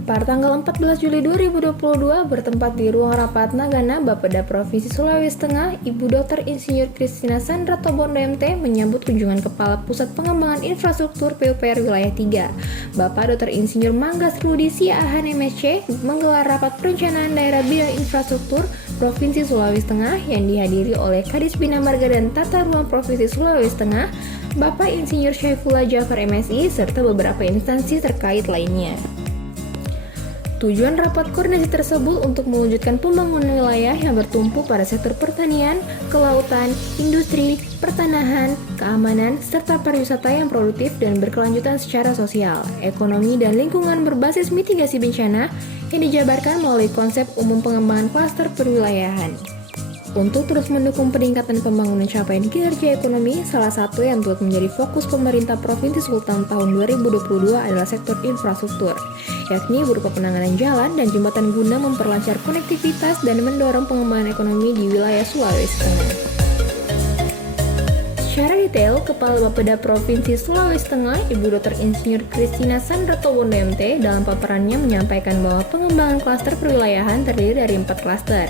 Pada tanggal 14 Juli 2022 bertempat di Ruang Rapat Nagana, Bapeda Provinsi Sulawesi Tengah, Ibu Dr. Insinyur Christina Sandra Tobondo MT menyambut kunjungan Kepala Pusat Pengembangan Infrastruktur PUPR Wilayah 3, Bapak Dr. Insinyur Manggas Rudi Siahaan MSc, menggelar rapat perencanaan daerah bidang infrastruktur Provinsi Sulawesi Tengah yang dihadiri oleh Kadis Bina Marga dan Tata Ruang Provinsi Sulawesi Tengah, Bapak Insinyur Syaifullah Jafar MSI, serta beberapa instansi terkait lainnya. Tujuan rapat koordinasi tersebut untuk mewujudkan pembangunan wilayah yang bertumpu pada sektor pertanian, kelautan, industri, pertanahan, keamanan, serta pariwisata yang produktif dan berkelanjutan secara sosial, ekonomi, dan lingkungan berbasis mitigasi bencana yang dijabarkan melalui konsep umum pengembangan klaster perwilayahan. Untuk terus mendukung peningkatan pembangunan capaian kinerja ekonomi, salah satu yang turut menjadi fokus pemerintah Provinsi Sulteng tahun 2022 adalah sektor infrastruktur, yakni berupa penanganan jalan dan jembatan guna memperlancar konektivitas dan mendorong pengembangan ekonomi di wilayah Sulawesi Tengah. Secara detail, Kepala Bapeda Provinsi Sulawesi Tengah, Ibu Dr. Insinyur Christina Sandra Tobondo MT, dalam paparannya menyampaikan bahwa pengembangan klaster perwilayahan terdiri dari 4 klaster,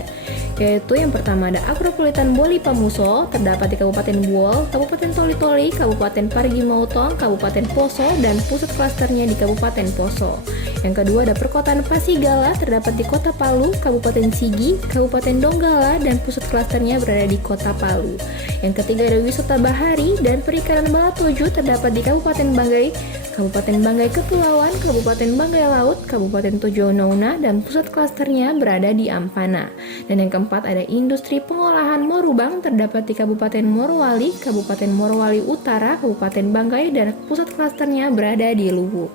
yaitu yang pertama ada Agropolitan Boli Pamuso, terdapat di Kabupaten Buol, Kabupaten Toli-Toli, Kabupaten Parigi Mautong, Kabupaten Poso, dan pusat klasternya di Kabupaten Poso. Yang kedua ada Perkotaan Pasigala, terdapat di Kota Palu, Kabupaten Sigi, Kabupaten Donggala, dan pusat klasternya berada di Kota Palu. Yang ketiga ada Wisata Bahari dan Perikanan Balatuju, terdapat di Kabupaten Banggai, Kabupaten Banggai Kepulauan, Kabupaten Banggai Laut, Kabupaten Tojo Nouna, dan pusat klasternya berada di Ampana. Dan yang keempat ada Industri Pengolahan Morubang, terdapat di Kabupaten Morowali, Kabupaten Morowali Utara, Kabupaten Banggai, dan pusat klasternya berada di Luwu.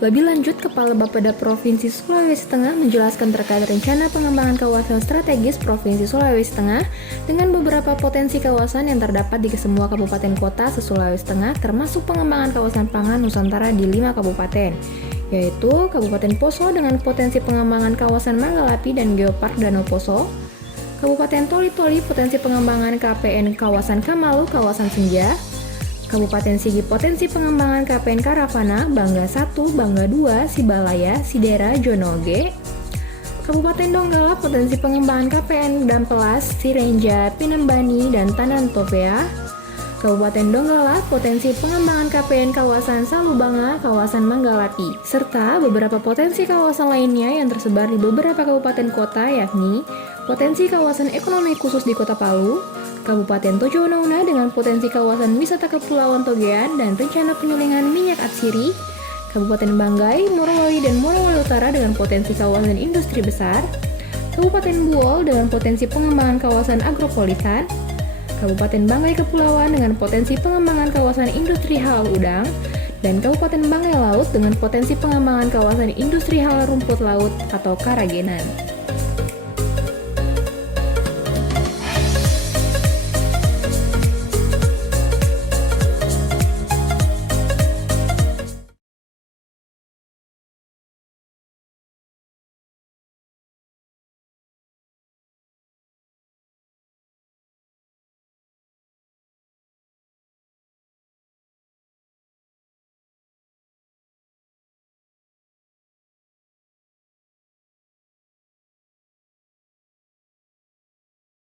Lebih lanjut, Kepala Bapeda Provinsi Sulawesi Tengah menjelaskan terkait rencana pengembangan kawasan strategis Provinsi Sulawesi Tengah dengan beberapa potensi kawasan yang terdapat di semua kabupaten kota se-Sulawesi Tengah, termasuk pengembangan kawasan pangan Nusantara di 5 kabupaten, yaitu Kabupaten Poso dengan potensi pengembangan kawasan Manggalapi dan Geopark Danau Poso, Kabupaten Toli-Toli potensi pengembangan KPN kawasan Kamalu, kawasan Senja, Kabupaten Sigi potensi pengembangan KPN Karavana, Bangga 1, Bangga 2, Sibalaya, Sidera, Jonoge, Kabupaten Donggala potensi pengembangan KPN Dampelas, Sirenja, Pinembani, dan Tanan Topea, Kabupaten Donggala potensi pengembangan KPN kawasan Salubanga, kawasan Manggalapi, serta beberapa potensi kawasan lainnya yang tersebar di beberapa kabupaten kota, yakni potensi kawasan ekonomi khusus di Kota Palu, Kabupaten Tojo Nouna dengan potensi kawasan wisata Kepulauan Togean dan rencana penyulingan minyak atsiri, Kabupaten Banggai, Morowali, dan Morowali Utara dengan potensi kawasan industri besar, Kabupaten Buol dengan potensi pengembangan kawasan agropolitan, Kabupaten Banggai Kepulauan dengan potensi pengembangan kawasan industri halal udang, dan Kabupaten Banggai Laut dengan potensi pengembangan kawasan industri halal rumput laut atau karagenan.